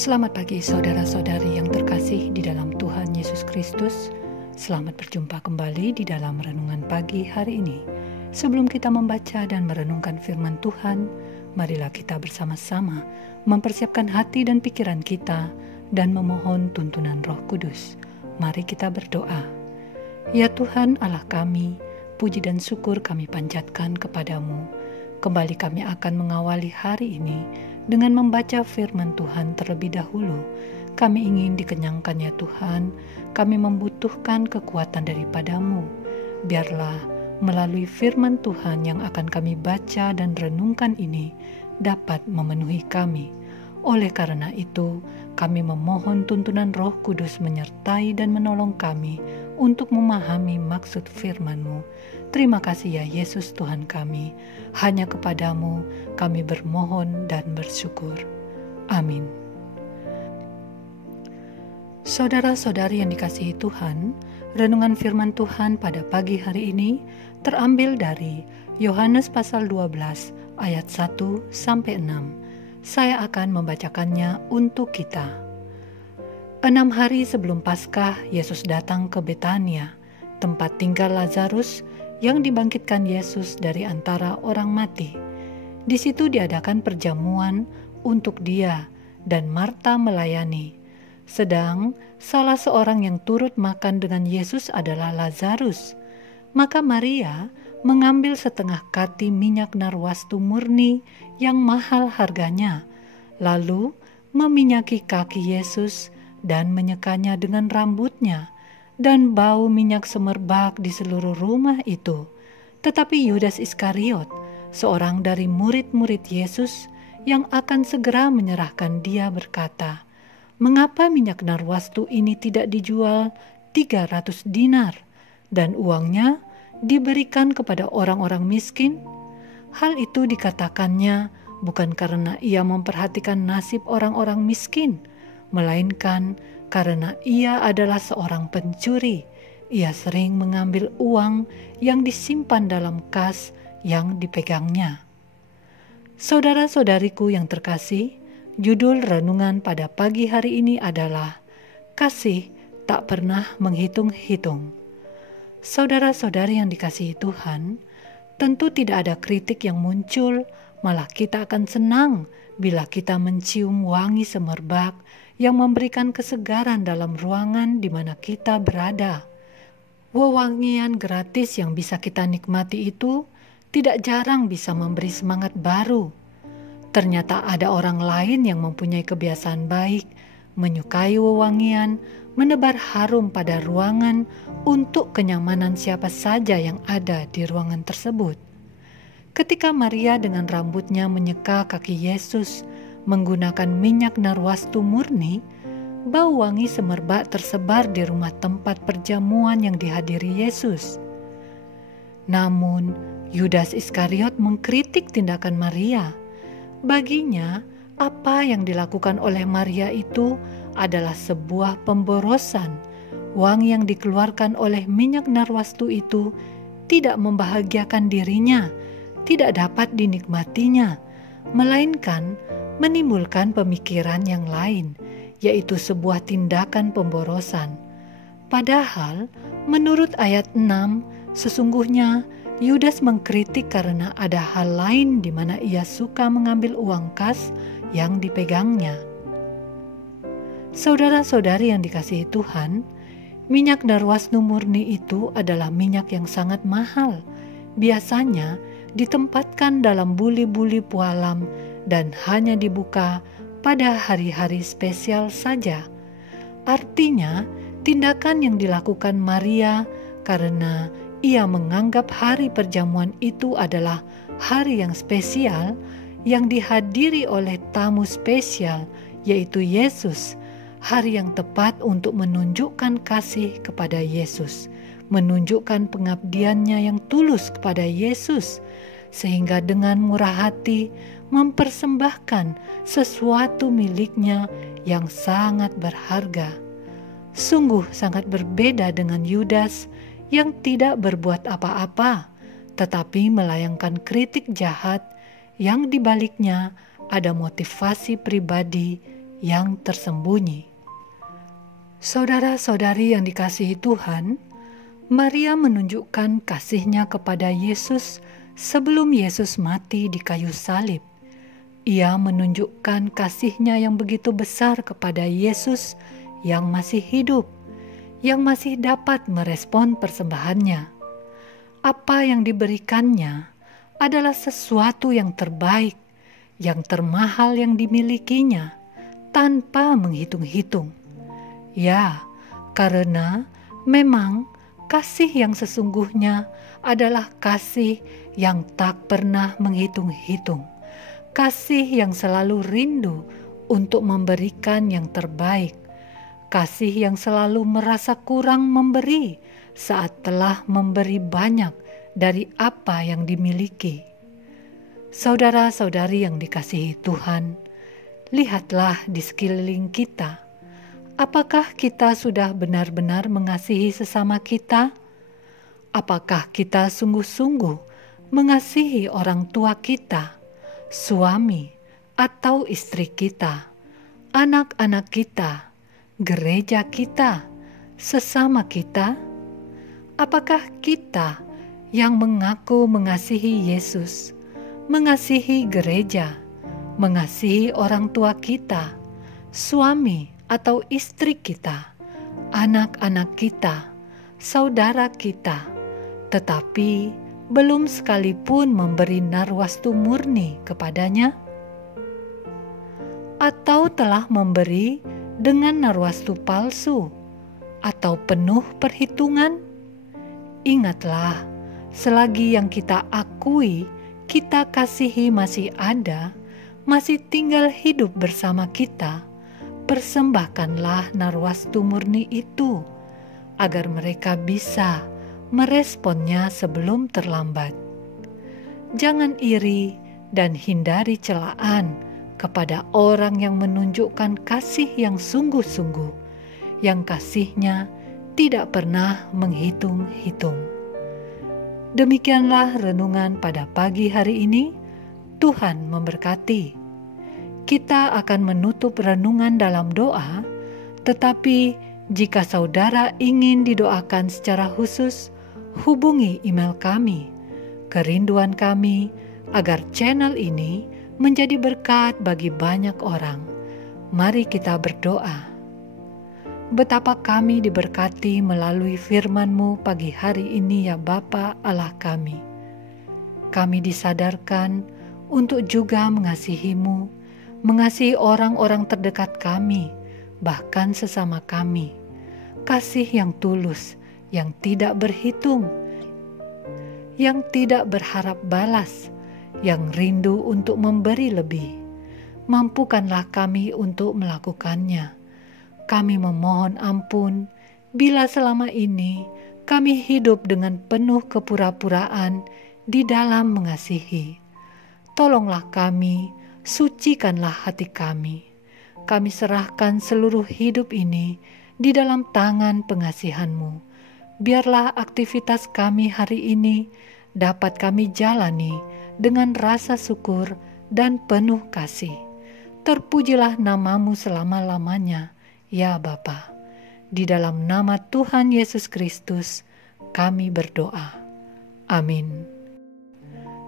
Selamat pagi saudara-saudari yang terkasih di dalam Tuhan Yesus Kristus. Selamat berjumpa kembali di dalam renungan pagi hari ini. Sebelum kita membaca dan merenungkan firman Tuhan, marilah kita bersama-sama mempersiapkan hati dan pikiran kita dan memohon tuntunan Roh Kudus. Mari kita berdoa. Ya Tuhan Allah kami, puji dan syukur kami panjatkan kepadamu. Kembali kami akan mengawali hari ini dengan membaca firman Tuhan terlebih dahulu. Kami ingin dikenyangkan ya Tuhan, kami membutuhkan kekuatan daripadamu. Biarlah melalui firman Tuhan yang akan kami baca dan renungkan ini dapat memenuhi kami. Oleh karena itu, kami memohon tuntunan Roh Kudus menyertai dan menolong kami untuk memahami maksud firman-Mu. Terima kasih ya Yesus Tuhan kami. Hanya kepadamu kami bermohon dan bersyukur. Amin. Saudara-saudari yang dikasihi Tuhan, renungan firman Tuhan pada pagi hari ini terambil dari Yohanes pasal 12 ayat 1 sampai 6. Saya akan membacakannya untuk kita. 6 hari sebelum Paskah, Yesus datang ke Betania, tempat tinggal Lazarus yang dibangkitkan Yesus dari antara orang mati. Di situ diadakan perjamuan untuk dia dan Marta melayani. Sedang salah seorang yang turut makan dengan Yesus adalah Lazarus. Maka Maria mengambil setengah kati minyak narwastu murni yang mahal harganya, lalu meminyaki kaki Yesus dan menyekanya dengan rambutnya, dan bau minyak semerbak di seluruh rumah itu. Tetapi Yudas Iskariot, seorang dari murid-murid Yesus yang akan segera menyerahkan dia, berkata, "Mengapa minyak narwastu ini tidak dijual 300 dinar dan uangnya diberikan kepada orang-orang miskin?" Hal itu dikatakannya bukan karena ia memperhatikan nasib orang-orang miskin, melainkan karena ia adalah seorang pencuri. Ia sering mengambil uang yang disimpan dalam kas yang dipegangnya. Saudara-saudariku yang terkasih, judul renungan pada pagi hari ini adalah Kasih Tak Pernah Menghitung-Hitung. Saudara-saudari yang dikasihi Tuhan, tentu tidak ada kritik yang muncul, malah kita akan senang bila kita mencium wangi semerbak yang memberikan kesegaran dalam ruangan di mana kita berada. Wewangian gratis yang bisa kita nikmati itu tidak jarang bisa memberi semangat baru. Ternyata ada orang lain yang mempunyai kebiasaan baik, menyukai wewangian, menebar harum pada ruangan untuk kenyamanan siapa saja yang ada di ruangan tersebut. Ketika Maria dengan rambutnya menyeka kaki Yesus menggunakan minyak narwastu murni, bau wangi semerbak tersebar di rumah tempat perjamuan yang dihadiri Yesus. Namun, Yudas Iskariot mengkritik tindakan Maria. Baginya, apa yang dilakukan oleh Maria itu adalah sebuah pemborosan. Wangi yang dikeluarkan oleh minyak narwastu itu tidak membahagiakan dirinya, tidak dapat dinikmatinya, melainkan menimbulkan pemikiran yang lain, yaitu sebuah tindakan pemborosan. Padahal, menurut ayat 6, sesungguhnya Yudas mengkritik karena ada hal lain di mana ia suka mengambil uang kas yang dipegangnya. Saudara-saudari yang dikasihi Tuhan, minyak narwastu murni itu adalah minyak yang sangat mahal. Biasanya ditempatkan dalam buli-buli pualam dan hanya dibuka pada hari-hari spesial saja. Artinya, tindakan yang dilakukan Maria karena ia menganggap hari perjamuan itu adalah hari yang spesial yang dihadiri oleh tamu spesial, yaitu Yesus. Hari yang tepat untuk menunjukkan kasih kepada Yesus, menunjukkan pengabdiannya yang tulus kepada Yesus, sehingga dengan murah hati mempersembahkan sesuatu miliknya yang sangat berharga. Sungguh sangat berbeda dengan Yudas yang tidak berbuat apa-apa, tetapi melayangkan kritik jahat yang dibaliknya ada motivasi pribadi yang tersembunyi. Saudara-saudari yang dikasihi Tuhan, Maria menunjukkan kasihnya kepada Yesus sebelum Yesus mati di kayu salib. Ia menunjukkan kasihnya yang begitu besar kepada Yesus yang masih hidup, yang masih dapat merespon persembahannya. Apa yang diberikannya adalah sesuatu yang terbaik, yang termahal yang dimilikinya, tanpa menghitung-hitung. Ya, karena memang kasih yang sesungguhnya adalah kasih yang tak pernah menghitung-hitung. Kasih yang selalu rindu untuk memberikan yang terbaik. Kasih yang selalu merasa kurang memberi saat telah memberi banyak dari apa yang dimiliki. Saudara-saudari yang dikasihi Tuhan, lihatlah di sekeliling kita. Apakah kita sudah benar-benar mengasihi sesama kita? Apakah kita sungguh-sungguh mengasihi orang tua kita, suami atau istri kita, anak-anak kita, gereja kita, sesama kita? Apakah kita yang mengaku mengasihi Yesus, mengasihi gereja, mengasihi orang tua kita, suami atau istri kita, anak-anak kita, saudara kita, tetapi belum sekalipun memberi narwastu murni kepadanya? Atau telah memberi dengan narwastu palsu atau penuh perhitungan? Ingatlah, selagi yang kita akui, kita kasihi masih ada, masih tinggal hidup bersama kita, persembahkanlah narwastu murni itu, agar mereka bisa meresponnya sebelum terlambat. Jangan iri dan hindari celaan kepada orang yang menunjukkan kasih yang sungguh-sungguh, yang kasihnya tidak pernah menghitung-hitung. Demikianlah renungan pada pagi hari ini. Tuhan memberkati. Kita akan menutup renungan dalam doa, tetapi jika saudara ingin didoakan secara khusus, hubungi email kami. Kerinduan kami agar channel ini menjadi berkat bagi banyak orang. Mari kita berdoa. Betapa kami diberkati melalui firman-Mu pagi hari ini ya Bapa Allah kami. Kami disadarkan untuk juga mengasihi-Mu, mengasihi orang-orang terdekat kami, bahkan sesama kami. Kasih yang tulus, yang tidak berhitung, yang tidak berharap balas, yang rindu untuk memberi lebih. Mampukanlah kami untuk melakukannya. Kami memohon ampun bila selama ini kami hidup dengan penuh kepura-puraan di dalam mengasihi. Tolonglah kami, sucikanlah hati kami. Kami serahkan seluruh hidup ini di dalam tangan pengasihan-Mu. Biarlah aktivitas kami hari ini dapat kami jalani dengan rasa syukur dan penuh kasih. Terpujilah nama-Mu selama-lamanya, ya Bapa. Di dalam nama Tuhan Yesus Kristus, kami berdoa. Amin.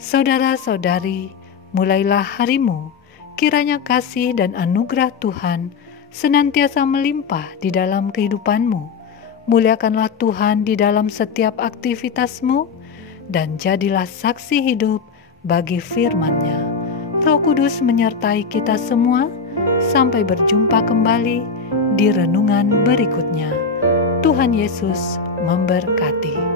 Saudara-saudari, mulailah harimu, kiranya kasih dan anugerah Tuhan senantiasa melimpah di dalam kehidupanmu. Muliakanlah Tuhan di dalam setiap aktivitasmu, dan jadilah saksi hidup bagi firman-Nya. Roh Kudus menyertai kita semua. Sampai berjumpa kembali di renungan berikutnya. Tuhan Yesus memberkati.